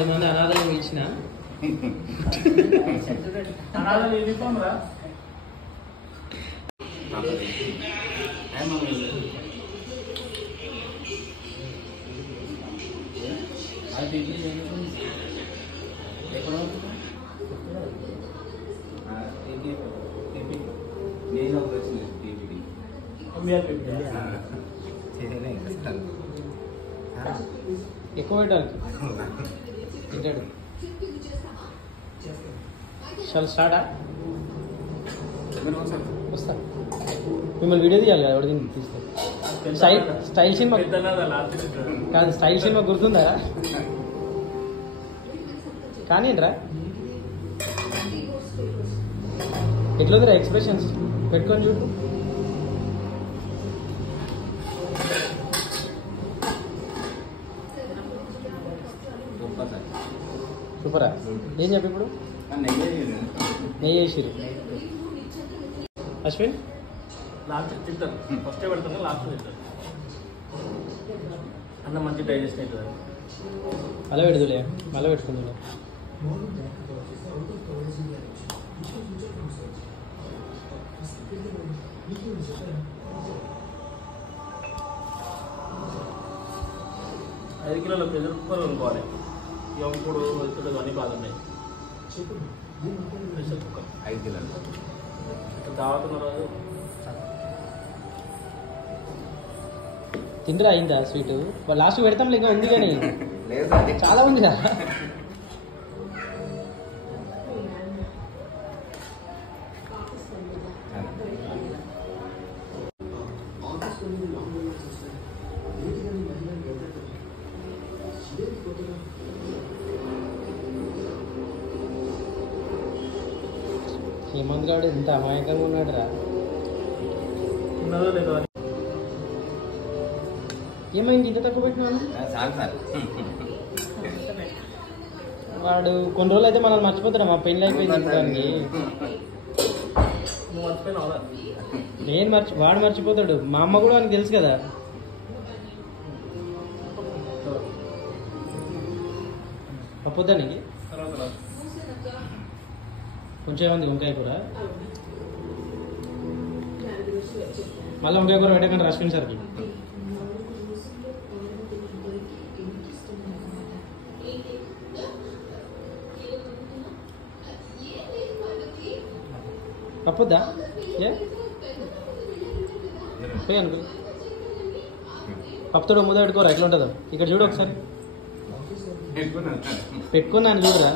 10 మంది అనాథలు పిలిచిన అనాథలు యూనిఫామ్ రా ఎక్కువ పెట్టాలి తింటాడు చాలా స్టార్టా వస్తా మిమ్మల్ని వీడియో తీయాలి కదా ఎవరికి తీస్తే స్టైల్ సినిమా కాదు స్టైల్ సినిమా గుర్తుందా కానీ రా ఎట్లుందిరా ఎక్స్ప్రెషన్స్ పెట్టుకొని చూడు సూపరా ఏం చెప్పి ఇప్పుడు నెయ్యి వేసిరు అశ్విన్ లాస్ట్ తింటారు ఫస్టే పెడతాను లాస్ట్ తింటారు అన్న మంచి డైజెస్ట్ అవుతుంది మళ్ళీ పెడుతులే మళ్ళీ పెట్టుకుందులే ఐదు కిలోల ప్రెజర్ కుక్కర్ అనుకోవాలి ఇప్పుడు వెళ్తుంది అన్నీ బాగున్నాయి ప్రెషర్ కుక్కర్ 5 కిలోలు కావాలన్న రోజు తింటరా అయిందా స్వీట్ లాస్ట్ పెడతాం ఇంకా ఉంది కానీ లేదు చాలా ఉంది కదా హేమంత్ గారు ఎంత అమాయకంగా ఉన్నాడు రా ఉన్నదో లేదో అని ఏమైంది ఇంత తక్కువ పెట్టినాను చాలు సార్ వాడు కొన్ని రోజులు అయితే మనల్ని మర్చిపోతాడు మా పెళ్ళి అయిపోయింది దానికి నువ్వు మర్చిపోయినావు నేను వాడు మర్చిపోతాడు మా అమ్మ కూడా ఆయనకు తెలుసు కదా పప్పుద్దానికి కొంచెం ఏముంది వంకాయ కూర మళ్ళీ వంకాయ కూర పెట్టకండి అశ్విన్ సార్కి పప్పుద్దా ఏ అనుకో పప్పుతో ముద్ద పెట్టుకోరా ఎట్లా ఉంటుందో ఇక్కడ చూడు ఒకసారి పెట్టుకున్నాను చూడరా